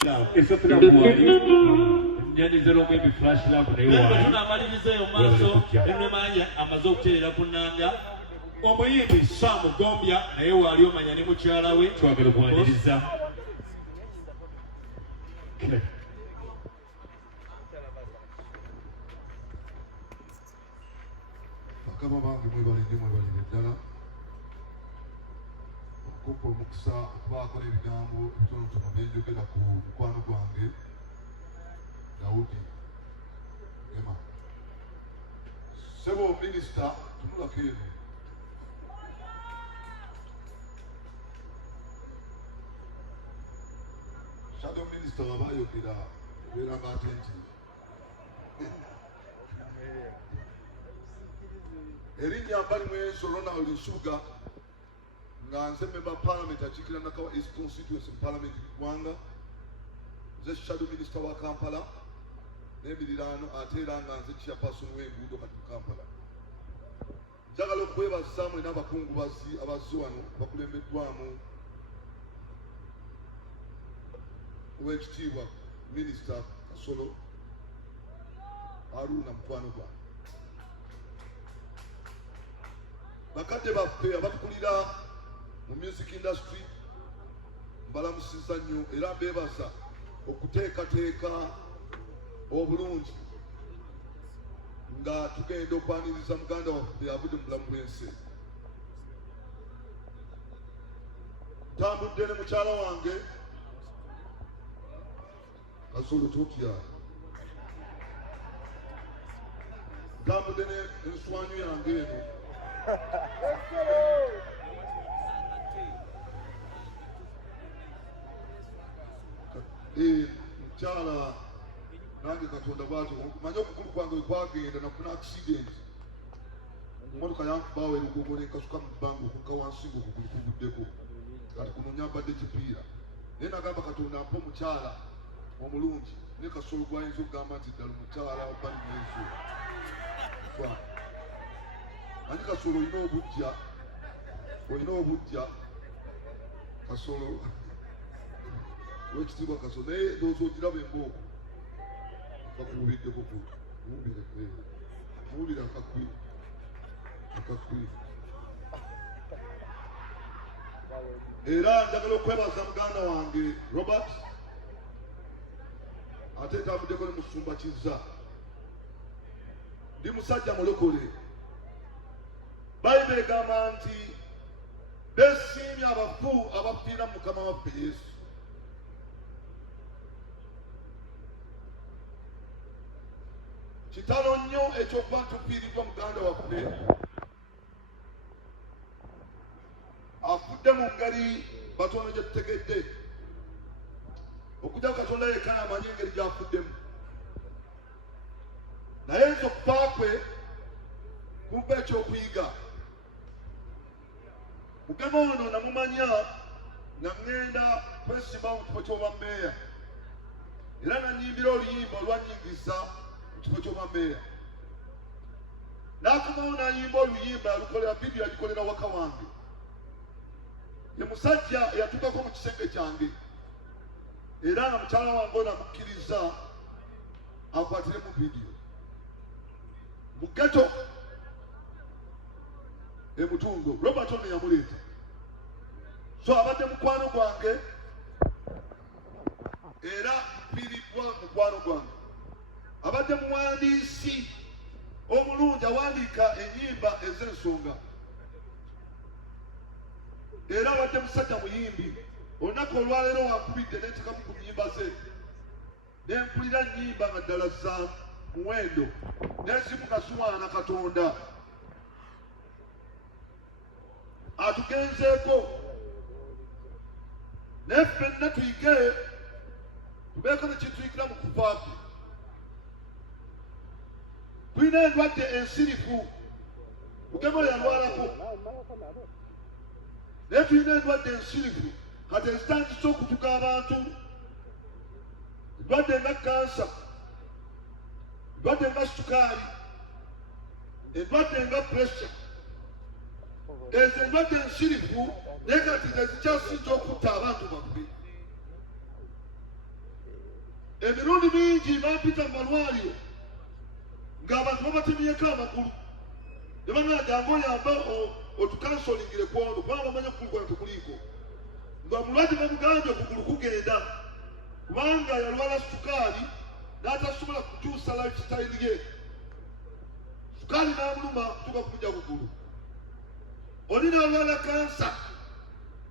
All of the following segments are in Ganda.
Eso te lo puoi. Nyani zero maybe flash lamp na yo. Tuna maliriza yo maso enne manya amaze okuteera kunanga. Omuyimbi Sam Gombya naye wali omanya ne mukyala we twagala kuwaniriza. Bakama bange mwebalire ddala okukupa omukisa okubaako n'ebigambo ebitonotono byenjogera ku mukwano gwange Daudi Gema. Sebo minisita tunulako eno. Shadow Minister wabayogera ebeera ng'attentive. Erinnya mbalimu ensolo Ronald Nsuga nga nze member parliament akiikirira Nakawa East Constituency Parliament Gwanga, nze Shadow Minister wa Kampala n'emiriraano ate era nga nze chairperson w'enguudo kati mu Kampala. Njagala okwebaza mmwe n'abakungubazi abazze wano bakulembeddwamu Oweekitiibwa Minisita Kasolo Aruna mukwano gwange. Bakadde baffe abatukulira mu music industry mbalamusizza nnyo era mbeebaza okuteekateeka obulungi nga tugenda okwaniriza muganda waffe avudde mu bulamu bw'ensi. Ntambudde ne mukyala wange Kasolo totya. Ntambudde n'enswanyu yange eno. Mukyala nange Katonda bw'atyo manye okukulu kwange bwe kwagenda nafuna accident. Emmotoka yankubaawo erugogo n'enkasuka mu bbanga okukka wansi ng'okugulu kuguddeko. Kati kuno nyambadde kipiira. Naye nagamba Katonda ampa omukyala omulungi ne Kasolo gw'ayinza okugamba nti ddala omukyala bali n'enso. Ani Kasolo olina obujja Kasolo Oweekitiibwa Kasolo naye ndowooza ogiraba embooko bakububiddeko muwulire akakwi era njagala okwebaza muganda wange Robert ate ntavuddeko ne Musumba Kizza. Ndi musajja mulokole. Bayibuli egamba nti beesiimye abafu abafiira mu Mukama waffe Yesu. Kitalo nnyo ekyokuba ntufiiriddwa muganda waffe afudde mu ngeri batono gye tutegedde okujja Katonda yekka amanyi engeri gy'afuddemu, naye nze okufa kwe kumpa ekyokuyiga. Mukama ono namumanya nga ŋŋenda kwesimba mu kifo ky'obwammeeya era nanyimbira oluyimba olwanyingiza mu kifo ky'obwammeeya. N'akomawo n'ayimba oluyimba alukolera vidiyo agikolera waka wange. Ye musajja eyatuukako mu kisenge kyange era nga mukyala wange ono amukkiriza akwatire mu vidiyo mu ghetto emutungo. Robert ono yamuleeta, so abadde mukwano gwange era mpiiriddwa mukwano gwange. Abadde muwandiisi omulungi awandiika ennyimba ez'ensonga era abadde musajja muyimbi. Olunaku olwaleero wankubidde n'entekamu ku nnyimba ze n'empulira nnyimba nga ddala za muwendo n'ezimu nga ziwaana Katonda. Atugenzeeko naye ffenna tuyige tubeeko ne kituyigira mu kufa kwe. Tulina endwadde ensirifu, Mugema yalwalako, naye tulina endwadde ensirifu kati ezitandise okutuga abantu. Endwadde nga kansa, endwadde nga sukaali, endwadde nga pressure. Ezo endwadde ensirifu naye kati ze zikyasinze okutta abantu baffe. emirundi mingi bampita mu malwaliro ng'abantu babatemyeko amagulu ne banajangu oyamba otukansolingire kwondo kubanga bamanya okugulu kwana tekuliiko nga mulwadde bamugambye okugulu kugenda kubanga yalwala sukaali n'atasobola kukyusa lifestyle ye sukaali n'amuluma kutuuka kumujja kugulu oli n'alwala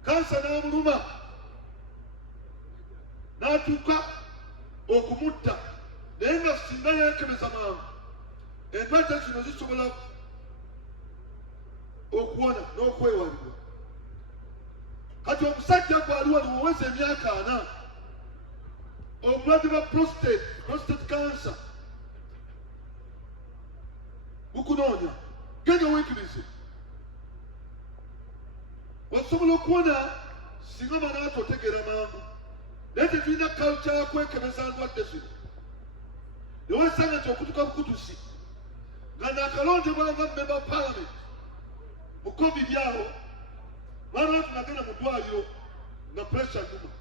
kansa n'amuluma n'atuuka okumutta naye nga singa yeekebeza mangu endwadde zino zisobola okuwona n'okwewalibwa kati omusajja gwali wali woweza emyaka 4 obulwadde bwa prostate cancer bukunoonya genda weekirize wasobola okuwona singa manaati otegeera mangu naye tetulina culture yakwekebeza ndwadde zino newesanga nti okutuka bukutusi nga naakalondebwanga mu member of parliament mu covid awo mwana tunagenda mu ddwaliro nga pressure nduma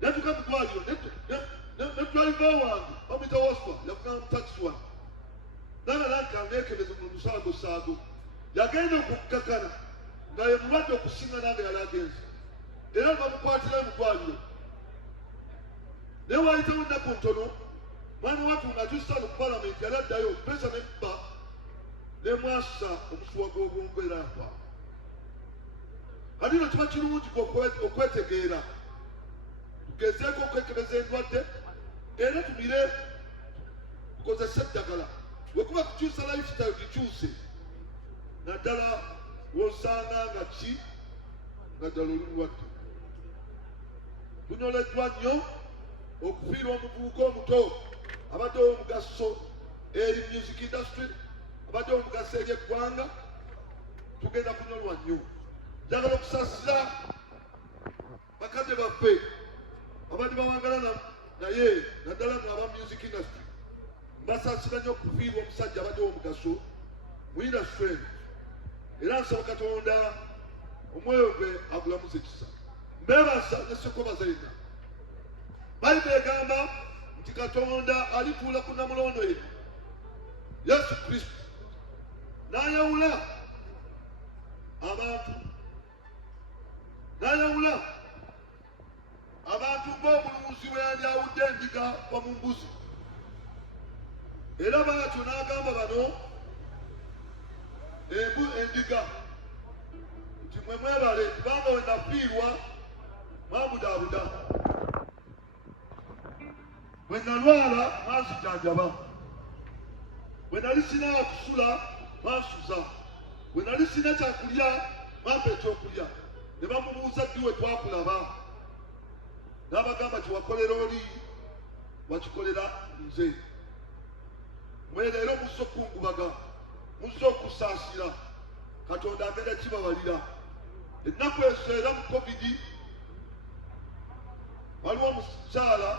netuka mu ddwaliro netwaliva wange bamwita waswa yavuga mu taxi one nalalaga neekebeze mu lusaago yagenda okukakana nga ye mulwadde okusinga nange yali agenze era bamukwatira mu ddwaliro naye wayitawo ennaku ntono mwana watu ng'akyusa mu palamenti yali addayo pressure nemuba nemwasa omusuwa gw'obwongo era afa kati no kiba kirungi okwetegeera tugezeeko okwekebeza endwadde era tumire tukozese eddagala wekuba kukyusa lifestyle gikyuse naddala wosanga nga ddala olulwadde tunyoleddwa nnyo okufiirwa omuvubuka omuto abadde omugaso eri music industry abadde omugaso eri eggwanga tugenda kunyolwa nnyo njagala okusaasira bakadde baffe abadde bawangala naye naddala aba music industry mbasaasira nnyo okufiirwa omusajja abadde omugaso mu industry era nsaba Katonda omwoyo gwe agulamuze ekisa mbeebasa nesekobaza yenna bayibuli egamba nti Katonda alituula ku namulondo ye Yesu Kristo n'ayawula abantu ng'omuluuzi bwe yandyawudde endiga va mu mbuzi era baatyo n'agamba bano endiga nti mwe mwebale kubanga we nafiirwa mwambudaabuda bwe nalwala mwanzijanjaba bwe nali sinaawo kusula mwansuza bwe nali sina kyakulya mwampa ekyokulya ne bamubuuza ddi we twakulaba n'abagamba kyewakolera oli wakikolera nze mwereero mussa okungubaga mussa okusaasira Katonda agenda kibabalira ennaku ezo era mu covid waliwo omukyala